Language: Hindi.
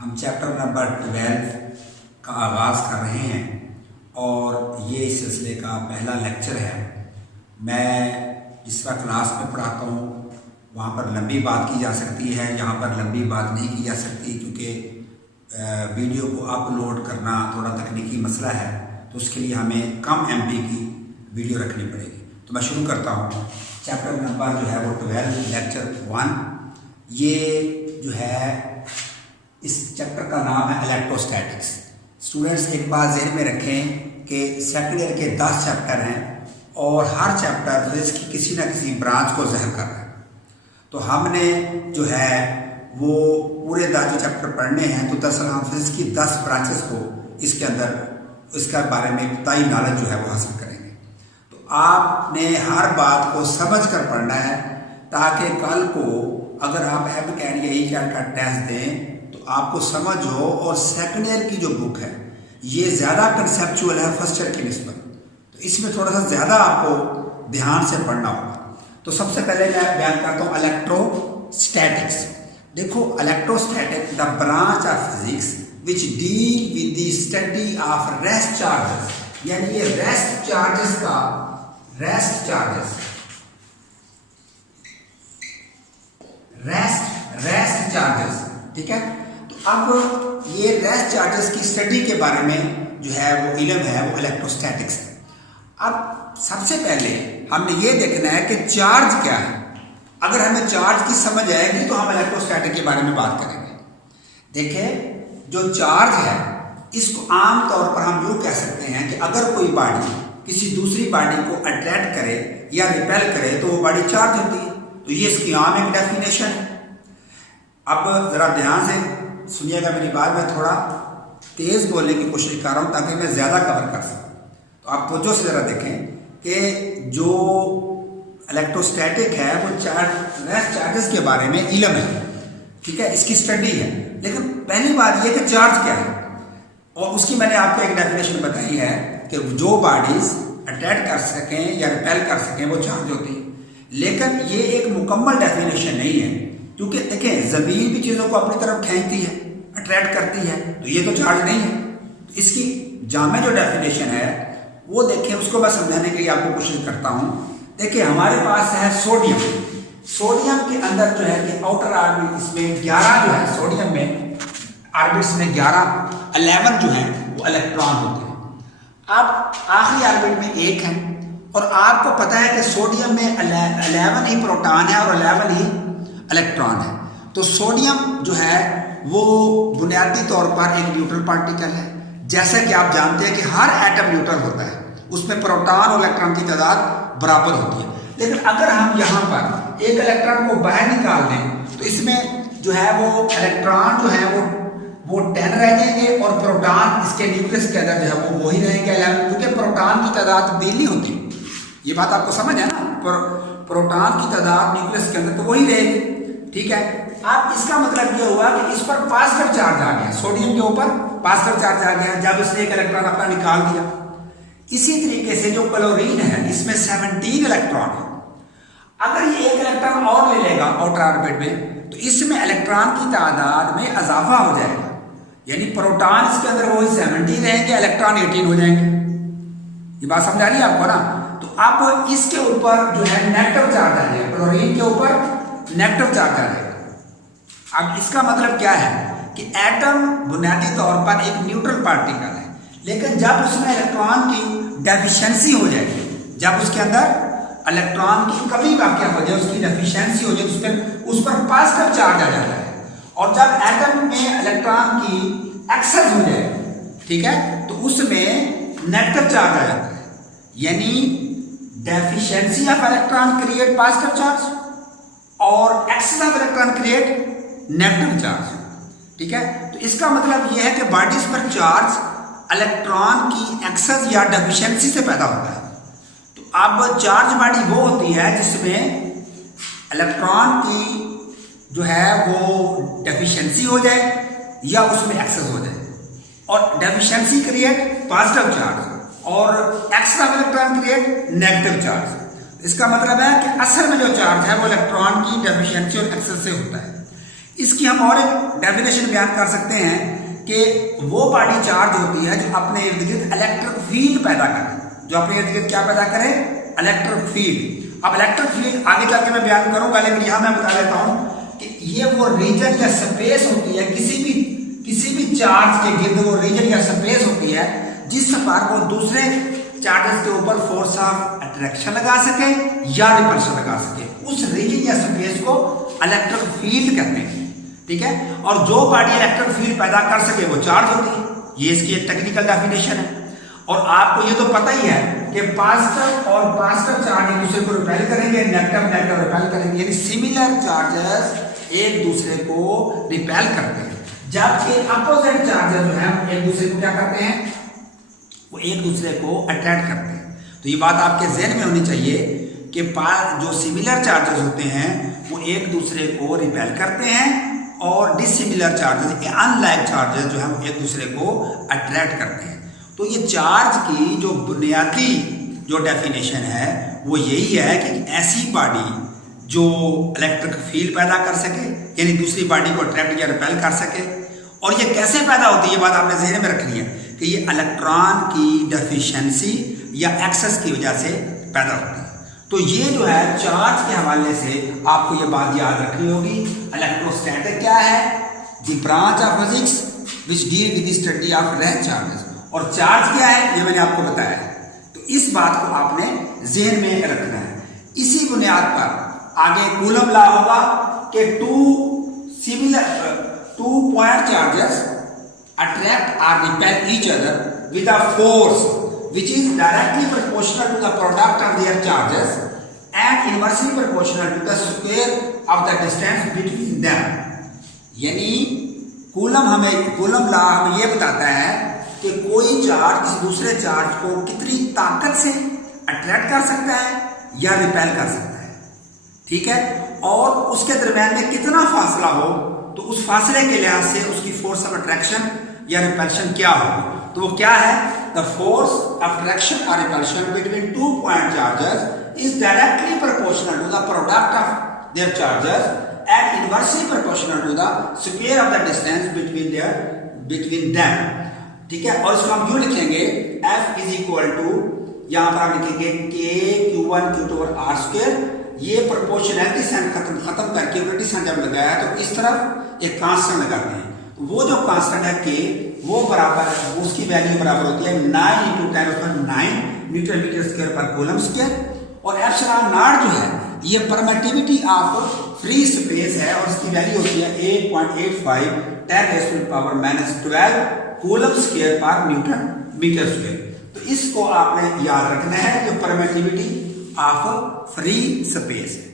हम चैप्टर नंबर 12 का आगाज़ कर रहे हैं और ये इस सिलसिले का पहला लेक्चर है। मैं जिस वक्त क्लास में पढ़ाता हूँ वहाँ पर लंबी बात की जा सकती है, यहाँ पर लंबी बात नहीं की जा सकती क्योंकि वीडियो को अपलोड करना थोड़ा तकनीकी मसला है, तो उसके लिए हमें कम MB की वीडियो रखनी पड़ेगी। तो मैं शुरू करता हूँ। चैप्टर नंबर जो है वो 12 लेक्चर 1। ये जो है इस चैप्टर का नाम है इलेक्ट्रोस्टैटिक्स। स्टूडेंट्स एक बात ज़हन में रखें कि सेकंड ईयर के 10 चैप्टर हैं और हर चैप्टर फिजिक्स की किसी न किसी ब्रांच को ज़हर कर रहा है। तो हमने जो है वो पूरे 10 चैप्टर पढ़ने हैं, तो दरअसल हम फिजिक्स की 10 ब्रांचेस को इसके अंदर इसके बारे में इब्तदाई नॉलेज जो है वो हासिल करेंगे। तो आपने हर बात को समझ कर पढ़ना है ताकि कल को अगर आप एमकैन या ई-कैट का टेस्ट दें तो आपको समझ हो। और सेकंड ईयर की जो बुक है ये ज़्यादा कंसेप्चुअल है फर्स्ट ईयर की निस्बत, तो इसमें थोड़ा सा ज़्यादा आपको ध्यान से पढ़ना होगा। तो सबसे पहले मैं बयान करता हूँ इलेक्ट्रोस्टैटिक्स। देखो, electrostatic the branch of physics which deal with the study of rest charges, यानी ये रेस्ट चार्जेस का रेस्ट चार्जेस, ठीक है। तो अब ये रेस्ट चार्जेस की स्टडी के बारे में जो है वो इल्म है वो इलेक्ट्रोस्टैटिक्स है। अब सबसे पहले हमने ये देखना है कि चार्ज क्या है। अगर हमें चार्ज की समझ आएगी तो हम इलेक्ट्रोस्टैटिक के बारे में बात करेंगे। देखिए, जो चार्ज है इसको आम तौर पर हम यूँ कह सकते हैं कि अगर कोई बॉडी किसी दूसरी बॉडी को अट्रैक्ट करे या रिपेल करे तो वो बॉडी चार्ज होती है। तो ये इसकी आम एक डेफिनेशन है। अब ज़रा ध्यान से सुनिएगा मेरी बात, में थोड़ा तेज़ बोलने की कोशिश कर रहा हूँ ताकि मैं ज़्यादा कवर कर सकूँ। तो आप तवज्जो से ज़रा देखें कि जो इलेक्ट्रोस्टैटिक है वो रेस्ट चार्जेस के बारे में इल्म है, ठीक है, इसकी स्टडी है। लेकिन पहली बात यह कि चार्ज क्या है, और उसकी मैंने आपको एक डेफिनेशन बताई है कि जो बॉडीज अट्रैक्ट कर सकें या रिपेल कर सकें वो चार्ज होती है। लेकिन ये एक मुकम्मल डेफिनेशन नहीं है, क्योंकि देखें ज़मीन भी चीज़ों को अपनी तरफ खींचती है, अट्रैक्ट करती है, तो ये तो चार्ज नहीं है। तो इसकी जामे जो डेफिनेशन है वो देखें, उसको मैं समझाने के लिए आपको कोशिश करता हूँ। देखिए, हमारे पास है सोडियम। सोडियम के अंदर जो है कि आउटर ऑर्बिट इसमें 11 जो है सोडियम में ऑर्बिट्स में 11 जो है वो इलेक्ट्रॉन होते हैं। अब आखिरी ऑर्बिट में 1 है और आपको पता है कि सोडियम में 11 ही प्रोटॉन है और 11 ही इलेक्ट्रॉन है। तो सोडियम जो है वो बुनियादी तौर पर एक न्यूट्रल पार्टिकल है। जैसा कि आप जानते हैं कि हर एटम न्यूट्रल होता है, उसमें प्रोटॉन और इलेक्ट्रॉन की तादाद बराबर होती है। लेकिन अगर हम यहाँ पर एक इलेक्ट्रॉन को बाहर निकाल दें तो इसमें जो है वो इलेक्ट्रॉन जो है वो 10 रह जाएंगे और प्रोटॉन इसके न्यूक्लियस के अंदर जो है वो वही रहेंगे 11, क्योंकि प्रोटॉन की तादाद तब्दील नहीं होती। ये बात आपको समझ है ना, प्रोटॉन की तादाद न्यूक्लियस के अंदर तो वही रहेगी, ठीक है। अब इसका मतलब ये हुआ कि इस पर पॉजिटिव चार्ज आ गया, सोडियम के ऊपर पॉजिटिव चार्ज आ गया जब इसने एक इलेक्ट्रॉन अपना निकाल दिया। इसी तरीके से जो क्लोरीन है इसमें 17 इलेक्ट्रॉन है। अगर ये एक इलेक्ट्रॉन और ले लेगा आउटर ऑर्बिट में तो इसमें इलेक्ट्रॉन की तादाद में इजाफा हो जाएगा, यानी प्रोटॉन इसके अंदर वही 17 रहेंगे, इलेक्ट्रॉन 18 हो जाएंगे। ये बात समझ आ रही है आपको ना। तो अब इसके ऊपर जो है नेगेटिव चार्ज आ जाएगा, क्लोरीन के ऊपर नेगेटिव चार्ज आ जाएगा। अब इसका मतलब क्या है कि एटम बुनियादी तौर पर एक न्यूट्रल पार्टिकल है, लेकिन जब उसमें इलेक्ट्रॉन की डेफिशिएंसी हो जाएगी, जब उसके अंदर इलेक्ट्रॉन की कमी वाक़या हो जाए, उसकी डेफिशिएंसी हो जाए, उस पर पॉजिटिव चार्ज आ जाता है। और जब एटम में इलेक्ट्रॉन की एक्सेस हो जाए, ठीक है, तो उसमें नेगेटिव चार्ज आ जाता है, यानी deficiency of electron create positive charge और excess of electron create negative charge, ठीक है। तो इसका मतलब यह है कि बॉडीज पर चार्ज इलेक्ट्रॉन की एक्सेस या डेफिशिएंसी से पैदा होता है। तो अब चार्ज बॉडी वो होती है जिसमें इलेक्ट्रॉन की जो है वो डेफिशिएंसी हो जाए या उसमें एक्सेस हो जाए, और डेफिशिएंसी क्रिएट पॉजिटिव चार्ज और excess of electron create negative charge. इसका मतलब है कि असल में जो चार्ज है वो इलेक्ट्रॉन की डेफिशिएंसी और एक्सेस से होता है। इसकी हम और एक डेफिनेशन बयान कर सकते हैं कि वो बॉडी चार्ज होती है जो अपने इर्द गिर्द इलेक्ट्रिक फील्ड पैदा करे, जो अपने इर्द गिर्द क्या पैदा करे, इलेक्ट्रिक फील्ड। अब इलेक्ट्रिक फील्ड आगे जाके मैं बयान करूंगा, लेकिन यहां मैं बता देता हूं कि ये वो रीजन या स्पेस होती है किसी भी चार्ज के गिर्द, वो रीजन या स्पेस होती है जिस पर वो दूसरे चार्जेस के ऊपर फोर्स ऑफ अट्रैक्शन लगा सके या रिपल्शन लगा सके, उस रीजन या स्पेस को इलेक्ट्रिक फील्ड कहते हैं। ठीक है, और जो बॉडी इलेक्ट्रिक फील्ड पैदा कर सके वो चार्ज होती है। ये इसकी एक टेक्निकल डेफिनेशन है। और आपको ये तो पता ही है कि पॉजिटिव और पॉजिटिव चार्ज एक दूसरे को रिपेल करेंगे, नेगेटिव रिपेल करेंगे, यानी सिमिलर चार्जेस एक दूसरे को रिपेल करते हैं, जबकि अपोजिट चार्जेस जो है एक दूसरे को क्या करते हैं, वो एक दूसरे को अट्रैक्ट करते हैं। तो ये बात आपके ज़हन में होनी चाहिए कि जो सिमिलर चार्जेस होते हैं वो एक दूसरे को रिपेल करते हैं और डिसिमिलर चार्जेस, अनलाइक चार्जेस जो है वो एक दूसरे को अट्रैक्ट करते हैं। तो ये चार्ज की जो बुनियादी जो डेफिनेशन है वो यही है कि ऐसी बॉडी जो इलेक्ट्रिक फील्ड पैदा कर सके, यानी दूसरी बॉडी को अट्रैक्ट या रिपेल कर सके। और ये कैसे पैदा होती है, ये बात आपने ज़हन में रखनी है कि ये इलेक्ट्रॉन की डेफिशिएंसी या एक्सेस की वजह से पैदा होती है। तो ये जो है चार्ज के हवाले से आपको ये बात याद रखनी होगी। इलेक्ट्रोस्टैटिक क्या है, the branch of physics which deal with the study of rest charges, और चार्ज क्या है ये मैंने आपको बताया है। तो इस बात को आपने ज़हन में रखना है। इसी बुनियाद पर आगे कूलम लॉ होगा कि to point charges attract or repel each other with a force which is directly proportional to the product of their charges and inversely proportional to the square of the distance between them। यानी कूलम लॉ हमें यह बताता है कि कोई चार्ज किसी दूसरे चार्ज को कितनी ताकत से अट्रैक्ट कर सकता है या रिपेल कर सकता है। ठीक है, और उसके दरम्यान में कितना फासला हो तो उस फासले के लिहाज से उसकी फोर्स ऑफ अट्रैक्शन या रिपल्शन क्या हो। तो वो क्या है, द फोर्स ऑफ अट्रैक्शन और repulsion between two point charges is directly proportional to the product of their charges and inversely proportional to the square of the distance between them. ठीक है, और इसको हम यूं लिखेंगे F इज इक्वल टू, यहां पर हम लिखेंगे K Q1 Q2 R square. ये प्रोपोर्शनैलिटी साइन खत्म करके यूनिटी साइन जब लगाया तो इस तरफ एक कांस्टेंट लगाते हैं। तो वो जो कांस्टेंट है K वो बराबर, उसकी वैल्यू बराबर होती है 9 × 10⁹ न्यूटन मीटर स्क्वायर पर कूलम स्क्वायर। और एप्सिलॉन नॉट जो है ये परमिटिविटी ऑफ फ्री स्पेस है और इसकी वैल्यू होती है 8.85 10⁻⁻12 कूलम स्क्वायर पर न्यूटन मीटर स्क्वायर। तो इसको आपने याद रखना है, जो परमिटिविटी ऑफ फ्री स्पेस है।